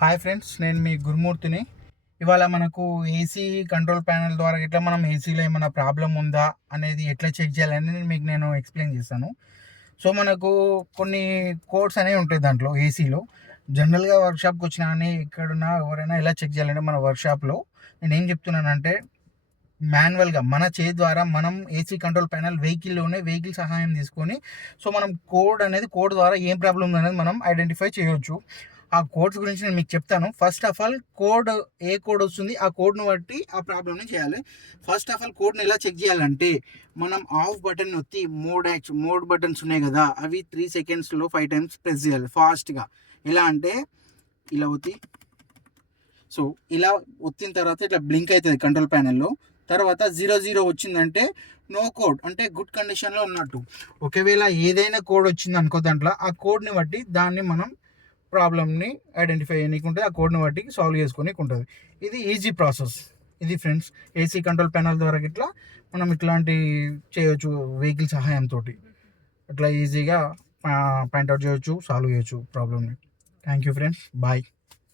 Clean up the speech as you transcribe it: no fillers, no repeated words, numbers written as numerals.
Hi friends, నేను మీ గురుమూర్తిని. ఇవాళ మనకు ఏసీ కంట్రోల్ ప్యానెల్ ద్వారా ఎట్లా మనం ఏసీలో ఏమైనా ప్రాబ్లం ఉందా అనేది ఎట్లా చెక్ చేయాలని మీకు నేను ఎక్స్ప్లెయిన్ చేస్తాను. సో మనకు కొన్ని కోడ్స్ అనేవి ఉంటాయి దాంట్లో ఏసీలో. జనరల్గా వర్క్షాప్కి వచ్చినా కానీ ఎక్కడున్నా ఎవరైనా ఎలా చెక్ చేయాలంటే మన వర్క్షాప్లో నేను ఏం చెప్తున్నానంటే మాన్యువల్గా మన చేతి ద్వారా మనం ఏసీ కంట్రోల్ ప్యానెల్ వెహికల్ సహాయం తీసుకొని సో మనం కోడ్ ద్వారా ఏం ప్రాబ్లం అనేది మనం ఐడెంటిఫై చేయొచ్చు. ఆ కోడ్స్ గురించి నేను మీకు చెప్తాను. First of all A code వస్తుంది ఆ కోడ్ను బట్టి ఆ ప్రాబ్లమ్ని చేయాలి. ఫస్ట్ ఆఫ్ ఆల్ కోడ్ని ఎలా చెక్ చేయాలంటే మనం ఆఫ్ బటన్ నొత్తి మోడ్ బటన్స్ ఉన్నాయి కదా, అవి 3 సెకండ్స్లో 5 టైమ్స్ ప్రెస్ చేయాలి ఫాస్ట్గా. ఎలా అంటే ఇలా ఒత్తి, సో ఇలా ఒత్తిన తర్వాత ఇట్లా బ్లింక్ అవుతుంది కంట్రోల్ ప్యానెల్లో. తర్వాత 00 వచ్చిందంటే నో కోడ్ అంటే గుడ్ కండిషన్లో ఉన్నట్టు. ఒకవేళ ఏదైనా కోడ్ వచ్చింది అనుకో దాంట్లో, ఆ కోడ్ని బట్టి దాన్ని మనం ప్రాబ్లమ్ని ఐడెంటిఫై చేయడానికి ఉంటుంది, ఆ కోడ్ని బట్టి సాల్వ్ చేసుకోనికి ఉంటుంది. ఇది ఈజీ ప్రాసెస్. ఇది ఫ్రెండ్స్, ఏసీ కంట్రోల్ ప్యానల్ ద్వారా ఇట్లా మనం ఇట్లాంటి చేయొచ్చు వెహికల్ సహాయంతో. ఇట్లా ఈజీగా పాయింట్అవుట్ చేయొచ్చు, సాల్వ్ చేయొచ్చు ప్రాబ్లమ్ని. Thank you friends, bye.